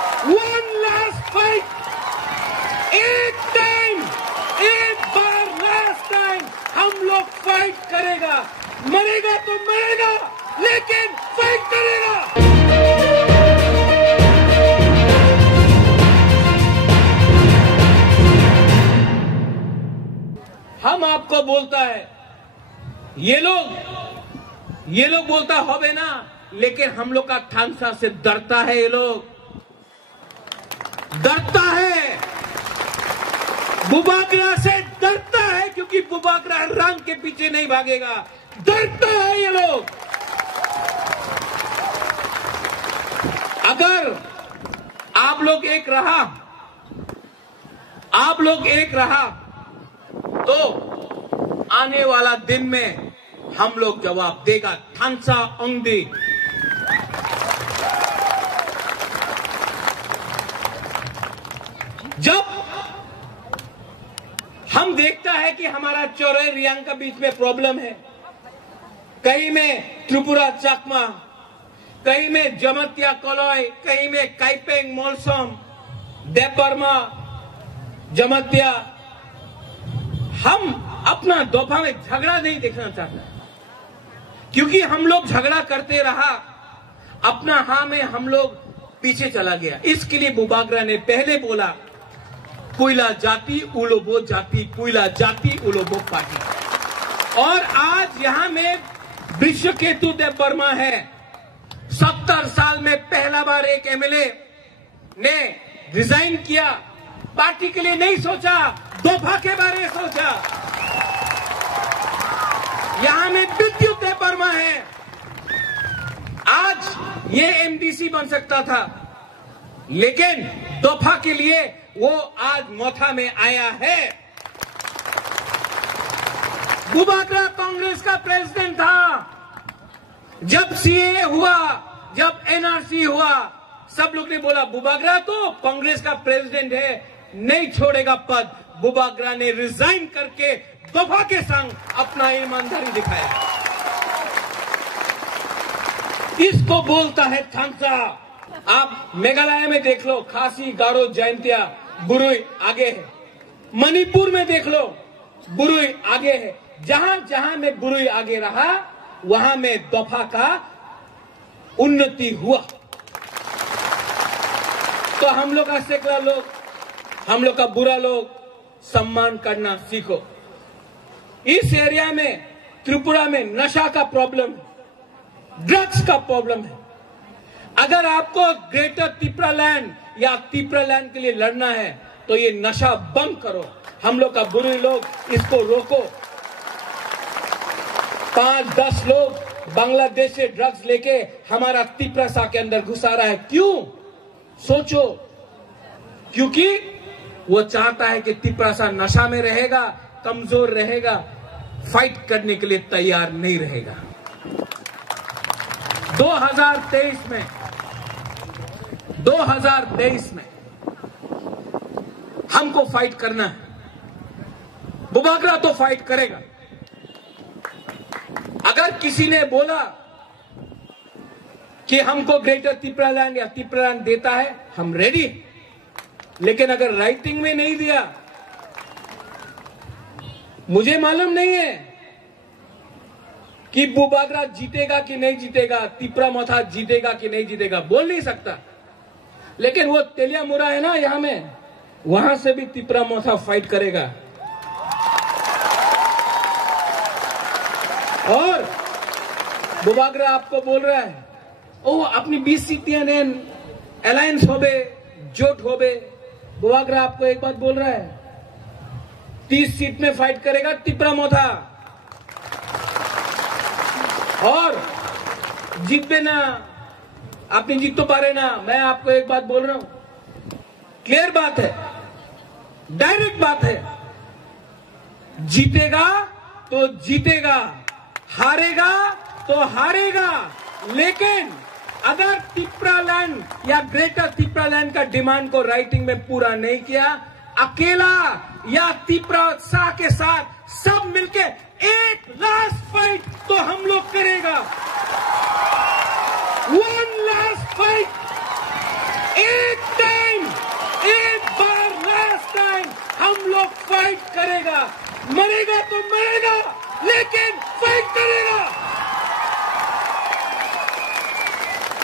One last fight, एक time, एक बार last time हम लोग फाइट करेगा। मरेगा तो मरेगा, लेकिन फाइट करेगा। हम आपको बोलता है, ये लोग बोलता होवे ना, लेकिन हम लोग का ठानसा से डरता है। ये लोग डरता है, बुबागरा से डरता है, क्योंकि बुबागरा रंग के पीछे नहीं भागेगा। डरता है ये लोग। अगर आप लोग एक रहा तो आने वाला दिन में हम लोग जवाब देगा। ठानसा अंगदी। जब हम देखता है कि हमारा चौरे रियांग का बीच में प्रॉब्लम है, कहीं में त्रिपुरा चाकमा, कहीं में जमतिया कलॉय, कहीं में काइपेंग मोलसोम, देबबर्मा, जमतिया, हम अपना दोफा में झगड़ा नहीं देखना चाहते, क्योंकि हम लोग झगड़ा करते रहा, अपना हाँ में हम लोग पीछे चला गया। इसके लिए बुबागरा ने पहले बोला, पुइला जाति उलोबो जाति, पुइला जाति उलोबो पार्टी। और आज यहां में विश्वकेतु देबबर्मा है। 70 साल में पहला बार एक एमएलए ने रिजाइन किया। पार्टी के लिए नहीं सोचा, दोफा के बारे में सोचा। यहां में विद्युत देबबर्मा है। आज ये एमडीसी बन सकता था, लेकिन दोफा के लिए वो आज मोथा में आया है। बुबागरा कांग्रेस का प्रेसिडेंट था। जब सीए हुआ, जब एनआरसी हुआ, सब लोग ने बोला बुबागरा तो कांग्रेस का प्रेसिडेंट है, नहीं छोड़ेगा पद। बुबागरा ने रिजाइन करके दोफा के संग अपना ईमानदारी दिखाया। इसको बोलता है ठानसा। आप मेघालय में देख लो, खासी, गारो, जयंतिया, बुरुई आगे है। मणिपुर में देख लो, बुरुई आगे है। जहां जहां में बुरुई आगे रहा, वहां में दोफा का उन्नति हुआ। तो हम लोग का सेकला लोग, हम लोग का बुरा लोग सम्मान करना सीखो। इस एरिया में, त्रिपुरा में नशा का प्रॉब्लम है, ड्रग्स का प्रॉब्लम है। अगर आपको ग्रेटर तिपरालैंड या तिपरालैंड के लिए लड़ना है, तो ये नशा बंद करो। हम लोग का बुरे लोग इसको रोको। 5-10 लोग बांग्लादेश से ड्रग्स लेके हमारा तिपरासा के अंदर घुसा रहा है। क्यों? सोचो। क्योंकि वो चाहता है कि तिपरासा नशा में रहेगा, कमजोर रहेगा, फाइट करने के लिए तैयार नहीं रहेगा। 2023 में हमको फाइट करना है। बुबागरा तो फाइट करेगा। अगर किसी ने बोला कि हमको ग्रेटर तिपरालैंड या तिपरालैंड देता है, हम रेडी। लेकिन अगर राइटिंग में नहीं दिया, मुझे मालूम नहीं है कि बुबागरा जीतेगा कि नहीं जीतेगा, तिपरा मोथा जीतेगा कि नहीं जीतेगा, बोल नहीं सकता। लेकिन वो तेलियामुरा है ना यहां में, वहां से भी तिपरा मोथा फाइट करेगा। और बुबागरा आपको बोल रहा है, ओ अपनी 20 सीटियां ने अलायंस होबे, जोट होबे। बुबागरा आपको एक बात बोल रहा है, 30 सीट में फाइट करेगा तिपरा मोथा। और जीतबे ना, आपने जीत तो पारे ना। मैं आपको एक बात बोल रहा हूं, क्लियर बात है, डायरेक्ट बात है। जीतेगा तो जीतेगा, हारेगा तो हारेगा। लेकिन अगर तिपरालैंड या ग्रेटर तिपरालैंड का डिमांड को राइटिंग में पूरा नहीं किया, अकेला या तिपरासा के साथ सब मिलके एक लास्ट फाइट तो हम लोग करेगा। वन लास्ट फाइट, एक मरेगा तो मरेगा, लेकिन फाइट करेगा।